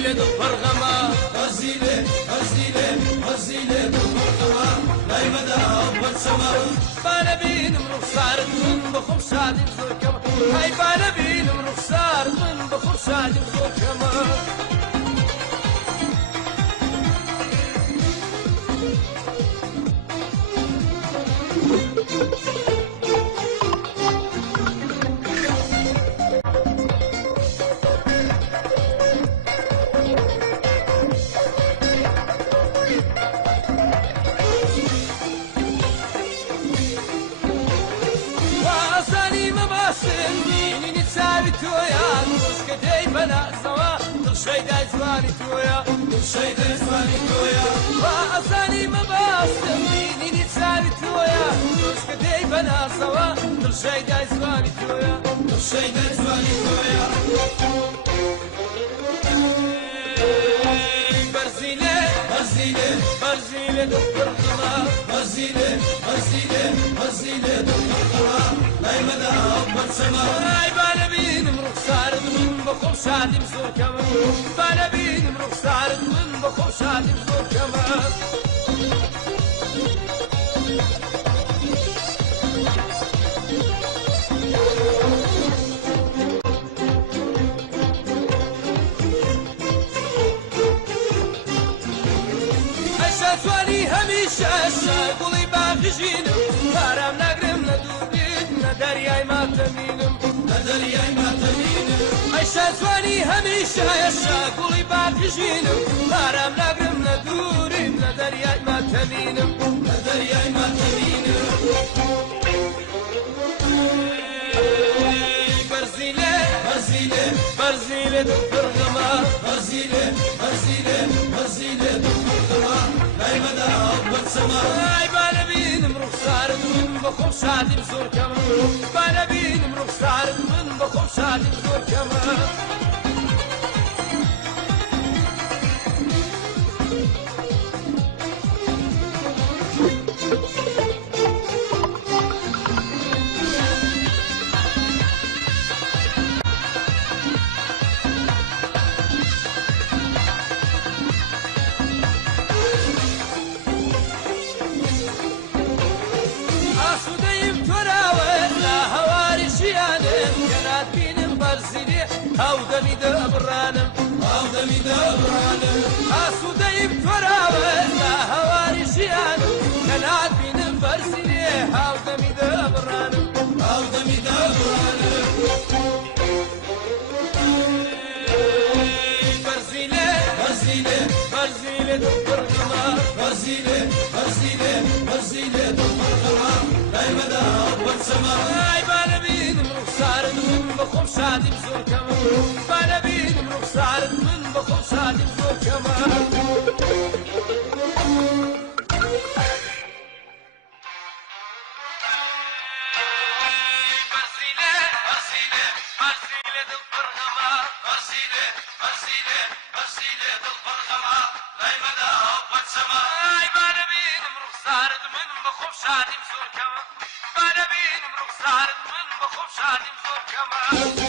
برزيلة الفرغمة برزيلة برزيلة برزيلة الفرغمة لا يمدى أبد سما بانا بين مروخ صارت من بخور شادي بزور كما هاي بانا بين مروخ صارت من بخور شادي بزور كما شيدا زواني تويا شيدا زواني تويا وأصاني ما باستميني نتسالي تويا كدي بنا سوا شيدا زواني تويا شيدا زواني تويا برزيلة برزيلة برزيلة دكتورنا برزيلة برزيلة برزيلة دكتورنا لا يمدى أبد سما هاي بانا بين مروخ صارت من بخور شادي بزور كما بانا بين مروخ صارت من بخور شادي بزور كما سوالي هميشه قولي باقي جينم كارم نقرم ندوريد ندرياي ما تمينم ندرياي ما تمينم عيشة سوالي هميشه قولي باقي جينم كارم نقرم ندوريد ندرياي ما تمينم ندرياي ما تمينم برزيلة برزيلة برزيلة دكتورنا برزيلة برزيلة برزيلة دكتورنا لا يمدى أبد سما هاي بانا بين مروخ صارت من بخور شادي بزور كما بانا بين مروخ صارت من بخور شادي بزور كما هاو دمي دبرانم هاو دمي دبرانم اسو دايب فراوه لا هواري شيانم كنات بينم برسيني هاو دمي دبرانم هاو دمي دبرانم برزيلة برزيلة برزيلة دبرغما برزيلة برزيلة برزيلة دبرغما لا يمدى أبد سما هاي بانا بين مروخ صارت من بخور شادي بزور كما بانا بين مروخ صارت من بخور شادي بزور كما برزيلة برزيلة برزيلة دبرغما برزيلة برزيلة برزيلة دبرغما لا يمدى أبد سما هاي بانا بين مروخ صارت من بخور شادي بزور كما بانا بين مروخ صارت من بخور شادي بزور كما